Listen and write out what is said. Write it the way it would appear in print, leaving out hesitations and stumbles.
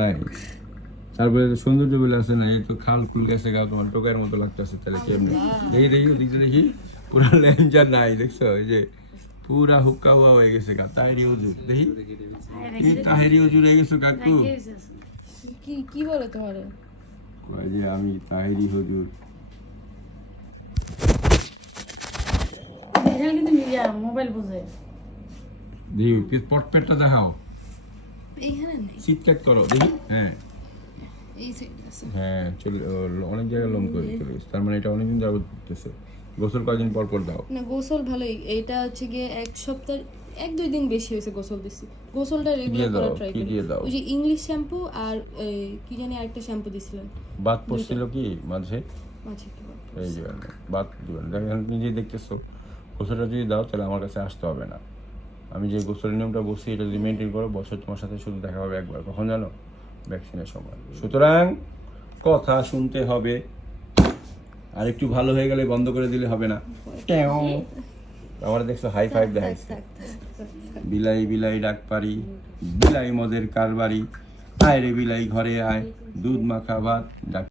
নাই তারপরে সৌন্দর্য বলে আছে না, এই তো খাল খুল গেছে গা, তোমার টোকার মতো লাগতেছে, তাহলে কেমনি দেখি দেখি ওদিকে দেখি পুরা ল্যাঞ্জা নাই, দেখছো এই যে পুরা হুক্কা হুয়া হয়ে গেছে গা। তাহেরি হুজুর দেখি তুমি তাহেরি হুজুর হয়ে গেছো কাকু। কি কি বলে তোমারে? কয় যে আমি তাহেরি হুজুর। এখানে কিন্তু মোবাইল বোঝে। দেখি পট পেটটা দেখাও, এইখানে নেই, চিৎকার করো দেখি। হ্যাঁ এই সাইডে আছে। হ্যাঁ চলে অনেক জায়গায় লোম করে চলে গেছে, তার মানে এটা অনেকদিন যাবত করতেছে। গোসল কয়দিন পর পর দাও? না গোসল ভালোই, এইটা হচ্ছে গিয়ে এক সপ্তাহ 1-2 দিন বেশি হয়েছে গোসল দিছি। গোসলটা রেগুলার করা ট্রাই কি করি। দিয়ে দাও? ওই যে ইংলিশ শ্যাম্পু আর কি জানি আরেকটা শ্যাম্পু দিছিলেন বাদ পড়ছিল কি মাঝে? মাঝে কি বলে? এই যে বাদ দিবেন, দেখেন নিজেই দেখতেছো। গোসলটা যদি দাও তাহলে আমার কাছে আসতে হবে না। আমি যে গোসলের নিয়মটা বসি এটা যদি মেনটেন করো, বছর তোমার সাথে শুধু দেখা হবে একবার, কখন জানো? ভ্যাকসিনের সময়। সুতরাং কথা শুনতে হবে, আর একটু ভালো হয়ে গেলে বন্ধ করে দিলে হবে না। আমার দেখছো হাই ফাইভ দেখাইছে, বিলাই বিলাই ডাক পারি, বিলাই মদের কারবারি, আয় রে বিলাই ঘরে আয়, দুধ মাখা ভাত ডাক।